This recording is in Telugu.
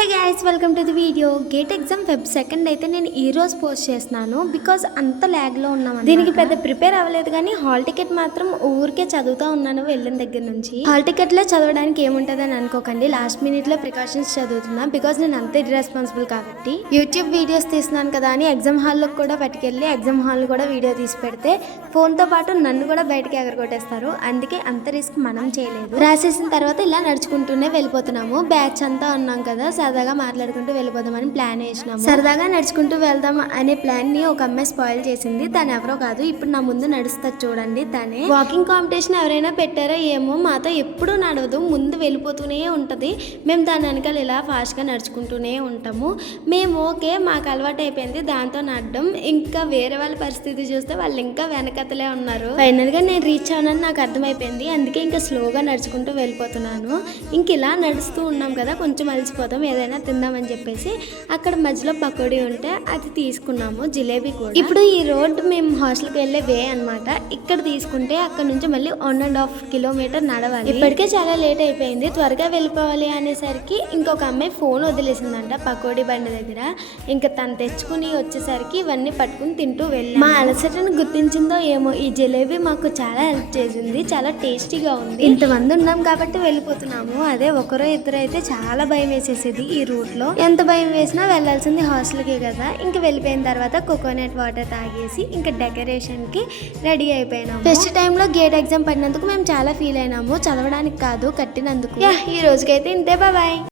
Hey guys, welcome to the video. Gate exam Feb 2 అయితే నేను ఈ రోజు పోస్ట్ చేస్తున్నాను బికాజ్ అంత ల్యాగ్లో ఉన్నాను. దీనికి పెద్ద ప్రిపేర్ అవ్వలేదు కానీ హాల్ టికెట్ మాత్రం ఊరికే చదువుతూ ఉన్నాను వెళ్ళిన దగ్గర నుంచి. హాల్ టికెట్లో చదవడానికి ఏముంటుంది అని అనుకోకండి, లాస్ట్ మినిట్లో ప్రికాషన్స్ చదువుతున్నా బికాజ్ నేను అంత ఇర్రెస్పాన్సిబుల్ కాబట్టి. యూట్యూబ్ వీడియోస్ తీస్తున్నాను కదా అని ఎగ్జామ్ హాల్లోకి కూడా పట్టుకెళ్ళి ఎగ్జామ్ హాల్ కూడా వీడియో తీసి పెడితే ఫోన్తో పాటు నన్ను కూడా బయటకి ఎగరగొట్టేస్తారు. అందుకే అంత రిస్క్ మనం చేయలేదు. రాసేసిన తర్వాత ఇలా నడుచుకుంటూనే వెళ్ళిపోతున్నాము. బ్యాచ్ అంతా ఉన్నాం కదా, సరదాగా మాట్లాడుకుంటూ వెళ్ళిపోదామని ప్లాన్ వేసినాము. సరదాగా నడుచుకుంటూ వెళ్దాం అనే ప్లాన్ ని ఒక అమ్మాయి స్పాయిల్ చేసింది. తను ఎవరో కాదు, ఇప్పుడు నా ముందు నడుస్తుంది చూడండి తనే. వాకింగ్ కాంపిటీషన్ ఎవరైనా పెట్టారో ఏమో, మాతో ఎప్పుడూ నడవదు, ముందు వెళ్ళిపోతూనే ఉంటది. మేము దాని వెనకాల ఇలా ఫాస్ట్ గా నడుచుకుంటూనే ఉంటాము. మేము ఓకే, మాకు అలవాటు అయిపోయింది దాంతో నడడం. ఇంకా వేరే వాళ్ళ పరిస్థితి చూస్తే వాళ్ళు ఇంకా వెనకతలే ఉన్నారు. ఫైనల్ గా నేను రీచ్ అవునని నాకు అర్థమైపోయింది, అందుకే ఇంకా స్లోగా నడుచుకుంటూ వెళ్ళిపోతున్నాను. ఇంక ఇలా నడుస్తూ ఉన్నాం కదా, కొంచెం అలసిపోతాం, ఏదైనా తిందామని చెప్పేసి అక్కడ మధ్యలో పకోడీ ఉంటే అది తీసుకున్నాము, జిలేబీ కూడా. ఇప్పుడు ఈ రోడ్ మేము హాస్టల్కి వెళ్ళే వే అనమాట. ఇక్కడ తీసుకుంటే అక్కడ నుంచి మళ్ళీ 1.5 కిలోమీటర్ నడవాలి. ఇప్పటికే చాలా లేట్ అయిపోయింది, త్వరగా వెళ్ళిపోవాలి అనేసరికి ఇంకొక అమ్మాయి ఫోన్ వదిలేసిందంట పకోడీ బండి దగ్గర. ఇంకా తను తెచ్చుకుని వచ్చేసరికి ఇవన్నీ పట్టుకుని తింటూ వెళ్ళి మా అలసటను గుర్తించిందో ఏమో, ఈ జిలేబీ మాకు చాలా హెల్ప్ చేసింది, చాలా టేస్టీగా ఉంది. ఇంతమంది ఉన్నాం కాబట్టి వెళ్ళిపోతున్నాము. అదే ఒకరో ఇద్దరు అయితే చాలా భయం వేసేసేది. ఈ రూట్ లో ఎంత భయం వేసినా వెళ్లాల్సింది హాస్టల్కే కదా. ఇంక వెళ్ళిపోయిన తర్వాత కోకోనట్ వాటర్ తాగేసి ఇంకా డెకరేషన్ కి రెడీ అయిపోయినాము. ఫస్ట్ టైం లో గేట్ ఎగ్జామ్ పడినందుకు మేము చాలా ఫీల్ అయినాము, చదవడానికి కాదు కట్టినందుకు. ఈ రోజుకైతే ఇంతే, బాయ్.